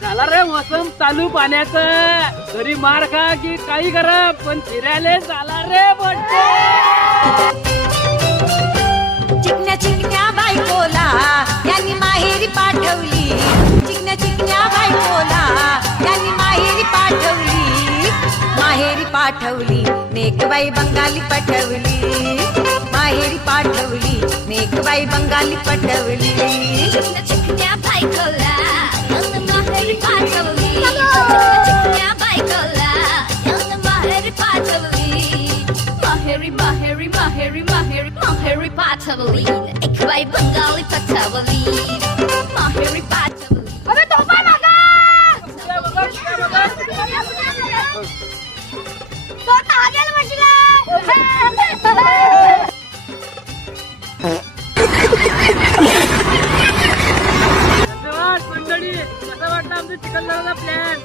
झाला रे मोसम चालू पाण्याचा. घरी मार खा की काही करा पण फिरायला झाला रे बड्डे. चिकन्या चिकन्या बायकोला यांनी माहेरी पाठवली. चिकन्या चिकन्या बायकोला यांनी माहेरी पाठवली. माहेरी पाठवली नेकबाई बंगाली पटवली. माहेरी पाठवली नेकबाई बंगाली पटवली. चिकन्या चिकन्या बायकोला यांनी माहेरी पाठवली. चिकन्या बायकोला यांनी माहेरी पाठवली. माहेरी माहेरी माहेरी माहेरी माहेरी पाठवली. एक बाई बंगाली पटवली. माहेरी पाठवली. अरे तो पण आला. तो तागेल म्हटलं. धन्यवाद मंडळी. कसा वाटला आमचा चिकन प्लॅन?